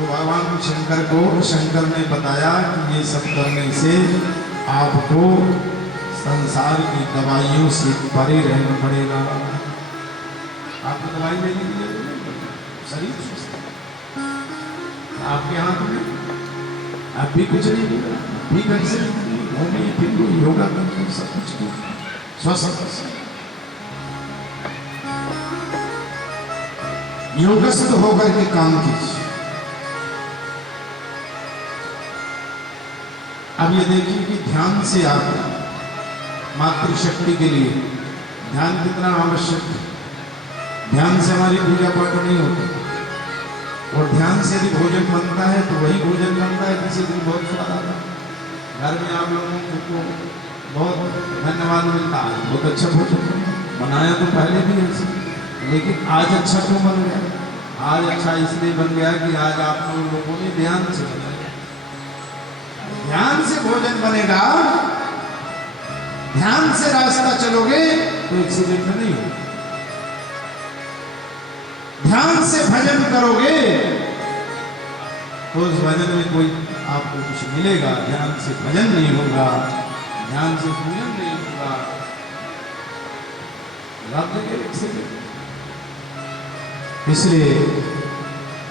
तो भगवान शंकर को शंकर ने बताया कि ये सब करने से आपको संसार की दवाइयों से परे रहना पड़ेगा। आपको दवाई लेने के लिए शरीर सुस्त है, आपके हाथ में आप भी कुछ नहीं बोला, भी घर से घूमे फिर योगा करके सब कुछ स्वस्थ योगस्थ होकर के काम कीजिए। अब ये देखिए कि ध्यान से आप मातृशक्ति के लिए ध्यान कितना आवश्यक है। ध्यान से हमारी पूजा पाठ नहीं होती, और ध्यान से यदि भोजन बनता है तो वही भोजन बनता है किसी दिन बहुत स्वाद आता है। घर में आप लोगों को बहुत धन्यवाद मिलता है, बहुत अच्छा भोजन बनाया तो पहले भी ऐसे, लेकिन आज अच्छा क्यों बन गया? आज अच्छा इसलिए बन गया कि आज आप लोगों ने ध्यान से बनाया। ध्यान से भोजन बनेगा, ध्यान से रास्ता चलोगे तो एक्सीडेंट नहीं होगा। ध्यान से भजन करोगे तो उस भजन में कोई आपको कुछ मिलेगा। ध्यान से भजन नहीं होगा, ध्यान से पूजन नहीं होगा, एक्सीडेंट। इसलिए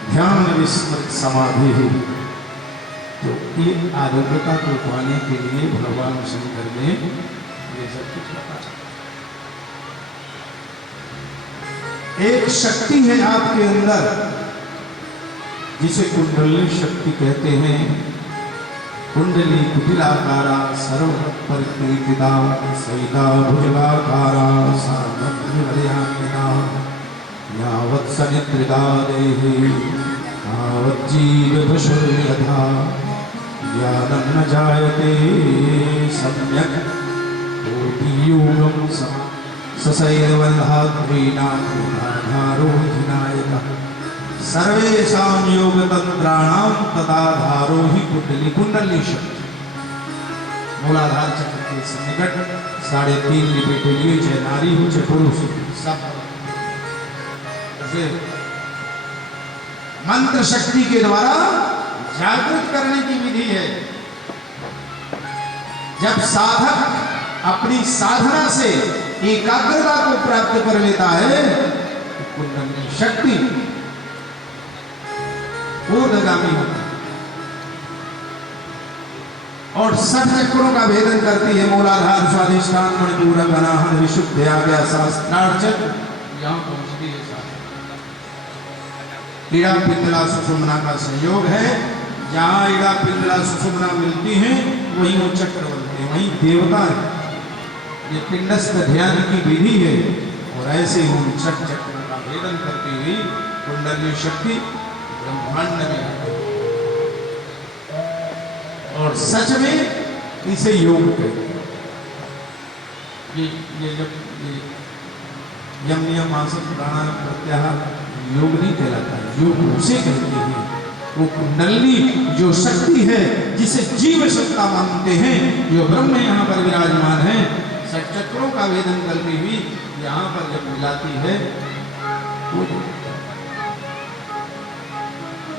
ध्यान विस्मृत समाधि है। तो ये आरोग्यता को पाने के लिए भगवान शंकर ने ये सब कुछ बताया। एक शक्ति है आपके अंदर जिसे कुंडली शक्ति कहते हैं। कुंडली कुटिलाकारा सर्वपरिकीर्तिता सहिता भुजगाकारा सामग्र्यमर्यादिता यावत् सनिद्रिता देहि तावत् जीवभुषुर्यथा ज्ञानं न जायते सम्यक् कोटि योगं ससैर्वल्हाद्रीनाथारोहिनायकः सर्वेषां योगतंत्राणां तदाधारो ही कुंडली। कुंडली शक्ति मूलाधार चक्र के निकट 3.5 लिपटे लिए, चाहे नारी हो चाहे पुरुष, सब मंत्र शक्ति के द्वारा जागृत करने की विधि है। जब साधक अपनी साधना से एकाग्रता को प्राप्त कर लेता है तो कुंडली शक्ति ऊर्ध्वगामी होती है और 60 चक्रों का भेदन करती है। मूलाधार स्वाधिष्ठान मणिपुर अनाहत विशुद्ध आज्ञा सहस्त्रार्थ चक्र यहां पहुंचती है। ईड़ा पिंगला सुषुम्ना का संयोग है। जहां ईड़ा पिंगला सुषुम्ना मिलती है वही वो चक्र बनते हैं, वही देवता है। ये पिंडस्थ ध्यान की विधि है और ऐसे ही उन 6 चक्रों का भेदन करती हुई कुंडली शक्ति ब्रह्मांड में आती है। और सच में इसे योग कहते हैं। ये जब यम नियम आसन प्राणायाम प्रत्याहार योग नहीं कहलाता है, योग उसे कहते हैं। वो कुंडली जो शक्ति है जिसे जीव सत्ता मानते हैं, जो ब्रह्म यहाँ पर विराजमान है, 6 चक्रों का भेदन करती हुई यहाँ पर जब मिलाती है वो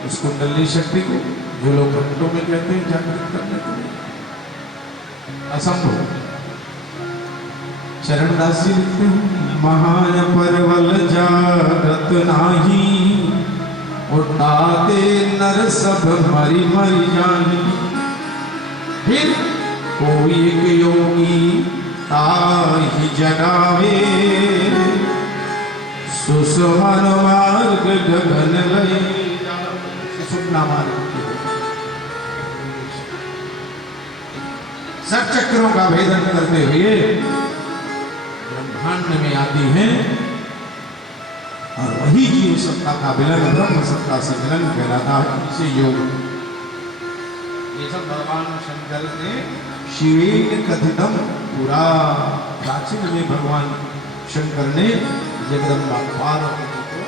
उस कुंडली शक्ति को जो लोग घंटों में कहते हैं जागृत करने के लिए असंभव। चरणदास जी लिखते हैं महान परवल जागत नाही उठाते नर सब मरी मरी जानी। फिर कोई एक योगी ताहि जगावे सुसुमन मार्ग गगन लय। सुपना मार्ग 7 चक्रों का भेदन करते हुए ब्रह्मांड में आती हैं और वही जीव सत्ता का मिलन ब्रह्म सत्ता से मिलन कहलाता है। इसे योग। ये सब भगवान शंकर ने शिवेन कथितम पुरा प्राचीन में भगवान शंकर ने जगदम्बा पार्वती को,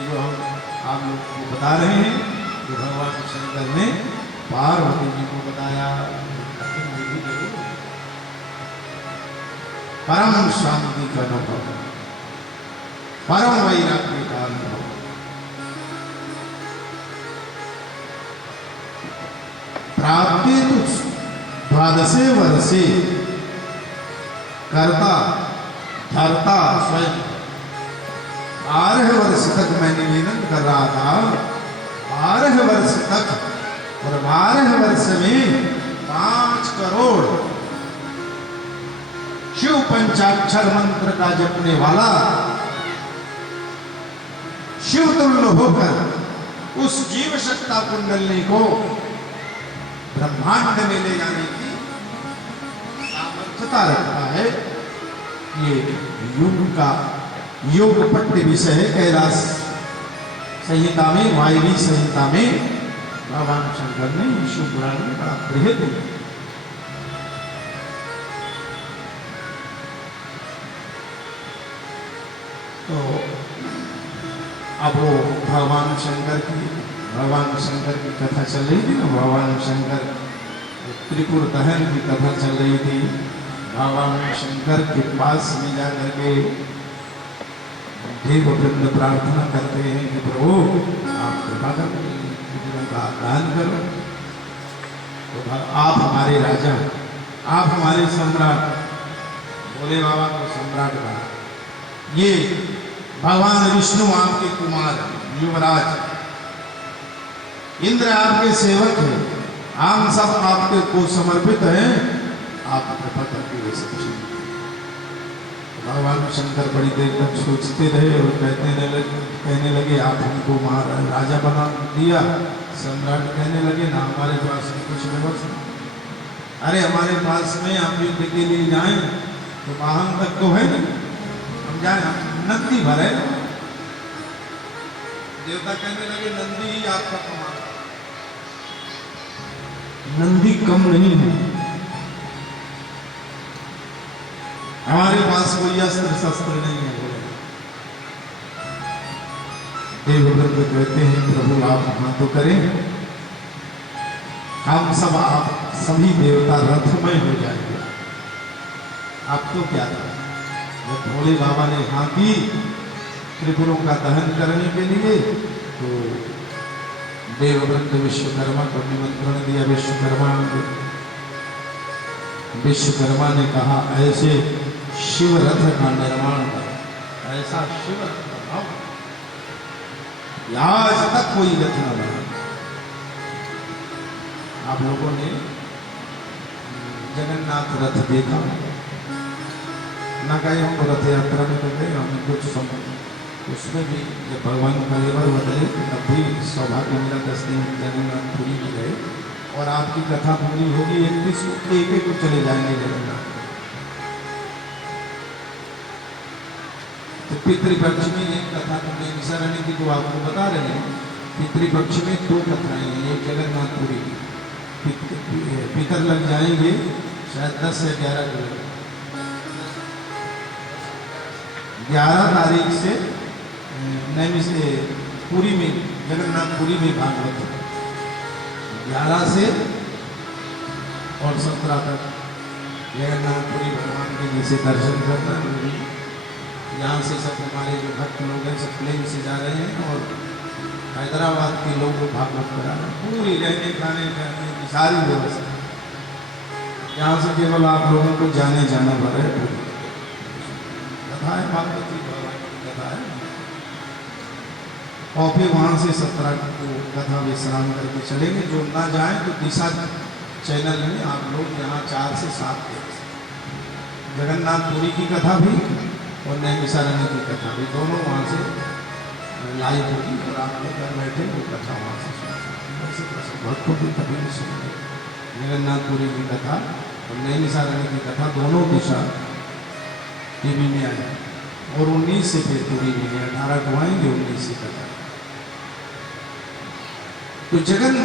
जो हम आप लोग को बता रहे हैं, कि भगवान शंकर ने पार्वती जी को बताया। परम शांति का अनुभव, परम वैराग्य का अनुभव। द्वादशे वर्षे करता धरता स्वयं 12 वर्ष तक मैं निवेदन कर रहा था, 12 वर्ष तक, और 12 वर्ष में 5 करोड़ शिव पंचाक्षर मंत्र का जपने वाला शिव तुल्य होकर उस जीव सत्ता कुंडलनी को ब्रह्मांड में ले जाने की सामर्थ्यता रखता है। ये युग का योग पट्ट विषय है। कैलाश संहिता में, वायवी संहिता में भगवान शंकर ने शिव पुराण में बड़ा बृहद तो अब वो भगवान शंकर की कथा चल रही थी ना। भगवान शंकर त्रिपुर दहन की कथा चल रही थी। भगवान शंकर के पास में जाकर के देववृंद प्रार्थना करते हैं कि प्रभु आप कृपा करो, का दान करो। तो आप हमारे राजा, आप हमारे सम्राट, भोले बाबा को सम्राट कहा। ये भगवान विष्णु आपके कुमार युवराज, इंद्र आपके सेवक हैं, हम सब आपके को समर्पित हैं, आप कृपा करके वे सब चीज। भगवान शंकर बड़ी देर तक सोचते रहे और कहने लगे आप हमको राजा बना दिया, सम्राट कहने लगे ना हमारे पास में कुछ व्यवस्था। अरे हमारे पास में आप युद्ध के लिए जाएं तो वाहन तक तो है नहीं, हम जाए हम नंदी भरे। देवता कहने लगे नंदी ही आपका कमाल, नंदी कम नहीं है, हमारे पास कोई अस्त्र शस्त्र नहीं है। देवव्रत कहते हैं प्रभु आप हाँ तो करें, हम सब आप सभी देवता रथमय हो जाएंगे। आप तो क्या था, जब भोले बाबा ने हाँ की त्रिपुरों का दहन करने के लिए, तो देवव्रत विश्वकर्मा को निमंत्रण दिया। विश्वकर्मा ने कहा ऐसे शिव रथ का निर्माण करो, ऐसा शिव रथ बनाओ, आज तक कोई रथ न बना। आप लोगों ने जगन्नाथ रथ देखा ना? कहीं हम रथ यात्रा में तो गए, हमें कुछ समय उसमें भी जब भगवान का लेवर बदले तब भी सौभाग्य मिला। 10 दिन जगन्नाथपुरी में गए और आपकी कथा पूरी होगी 31 को एक को चले जाएंगे जगन्नाथ। तो पितृपक्ष में एक कथा तो निशारणी की तो आपको बता रहे हैं। पितृपक्ष में 2 कथाएं हैं, एक जगन्नाथपुरी की, पितर लग जाएंगे शायद 10 से 11 तारीख से नैमी से पुरी में, जगन्नाथपुरी में भागवत 11 से और 17 तक जगन्नाथपुरी भगवान के नीचे दर्शन करना। यहाँ से सब हमारे जो भक्त लोग हैं सब प्लेन से जा रहे हैं और हैदराबाद के लोग को भागवत करा रहे हैं। पूरी रहने खाने की सारी व्यवस्था, यहाँ से केवल आप लोगों को जाना पड़े। कथा है भागवत की, भगवान की कथा है। और फिर वहाँ से 17 को कथा विश्राम करके चलेंगे। जो ना जाए तो दिशा चैनल में आप लोग यहाँ 4 से 7 देख सकते। जगन्नाथपुरी की कथा भी और नैमिषारण्य की कथा भी, दोनों वहाँ से लाइव होगी और आप लोग घर बैठे वो कथा वहाँ से सुन सकते। भक्तों की कभी नहीं सुनिए। जगन्नाथपुरी की कथा और नैमिषारण्य की कथा दोनों दिशा टीवी में आए और 19 से फिर पूरी में 18 को आएंगे, 19 से कथा। तो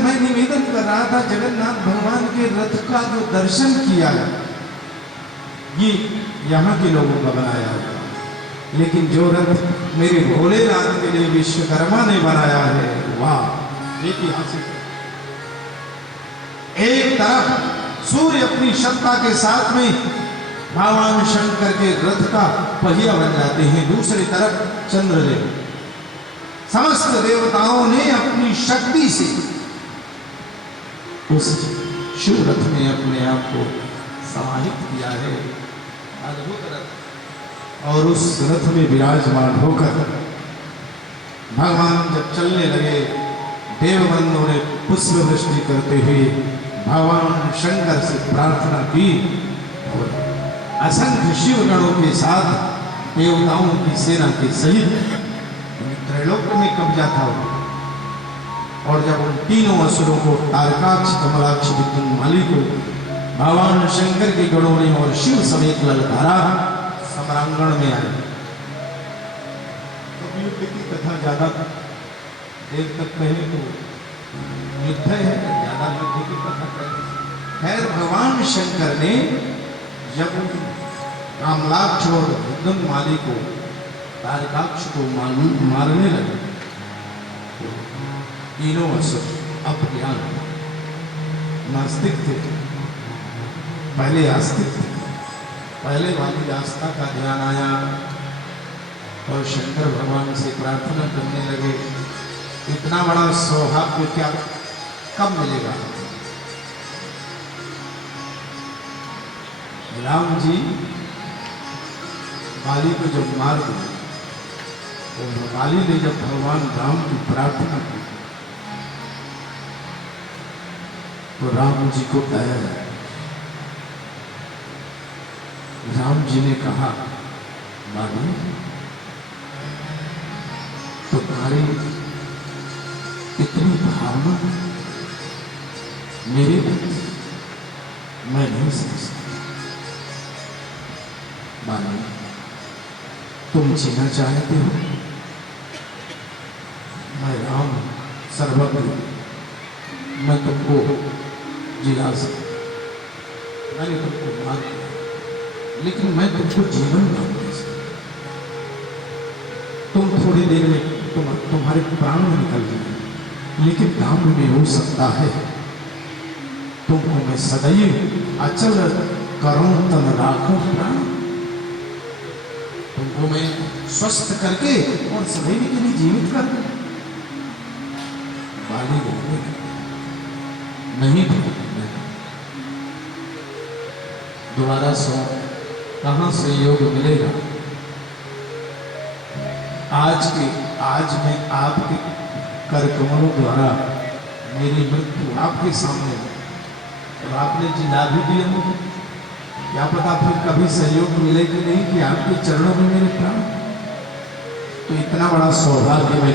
मैं निवेदन कर रहा था जगन्नाथ भगवान के रथ का जो दर्शन किया ये यहाँ के लोगों का बनाया हुआ, लेकिन जो रथ मेरे भोलेनाथ के लिए विश्वकर्मा ने बनाया है, वाह ऐतिहासिक। एक तरफ सूर्य अपनी क्षमता के साथ में भगवान शंकर के रथ का पहिया बन जाते हैं, दूसरी तरफ चंद्रदेव, समस्त देवताओं ने अपनी शक्ति से उस शिव रथ में अपने आप को समाहित किया है। अद्भुत रथ। और उस रथ में विराजमान होकर भगवान जब चलने लगे, देवबंधुओं ने पुष्प वृष्टि करते हुए भगवान शंकर से प्रार्थना की और असंख्य शिवगणों के साथ देवताओं की सेना के सहित त्रैलोक्य में कब्जा था। और जब उन तीनों असुरों को तारकाक्ष, कमलाक्ष, विद्युन्माली को भगवान शंकर के गणों ने और शिव समेत ललकारा, सम्रांगण में आए। तो युद्ध की कथा ज्यादा देर तक कहे तो युद्ध है, ज्यादा युद्ध की कथा कहे। खैर, भगवान शंकर ने जब कमलाक्ष और विद्युन्माली को, तारकाक्ष को मारने लगे, तीनों असुर अज्ञान नास्तिक थे, पहले आस्तिक थे। पहले वाली आस्था का ध्यान आया और शंकर भगवान से प्रार्थना करने लगे, इतना बड़ा सौभाग्य क्या कब मिलेगा? राम जी बाली को जब मार दिया, तो बाली ने जब भगवान राम की प्रार्थना की तो राम जी को दया है। राम जी ने कहा, बाली तुम्हारी इतनी भावना मेरे प्रति मैं नहीं समझ सकता। बाली, तुम जीना चाहते हो? मैं राम सर्वज्ञ, मैं तुमको जिला सकता, मैंने तुमको मार दिया, लेकिन मैं तुमको जीवन नहीं दे सकता। तुम थोड़ी देर में तुम्हारे प्राण में निकल जाए, लेकिन काम में हो सकता है तुमको मैं सदैव अचल करूं तन राखूं प्राण, तुमको मैं स्वस्थ करके और सदैव के लिए जीवित कर दूं। बाली बोलने नहीं, दोबारा कहां से योग मिलेगा? आज मैं आपके कर कमलों द्वारा मेरी मृत्यु आपके सामने, और आपने जिला भी दिया मुझे, क्या पता फिर कभी सहयोग मिले कि नहीं कि आपके चरणों में मेरे प्राण। तो इतना बड़ा सौभाग्य मैं